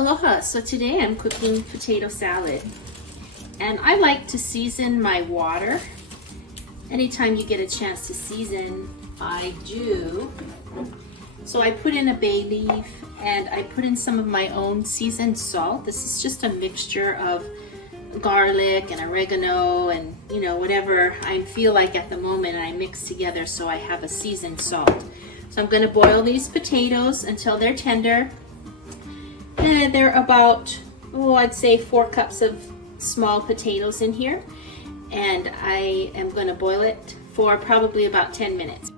Aloha! So today I'm cooking potato salad, and I like to season my water. Anytime you get a chance to season, I do. So I put in a bay leaf and I put in some of my own seasoned salt. This is just a mixture of garlic and oregano and whatever I feel like at the moment, and I mix together so I have a seasoned salt. So I'm going to boil these potatoes until they're tender. And they're about, I'd say 4 cups of small potatoes in here. And I am going to boil it for probably about 10 minutes.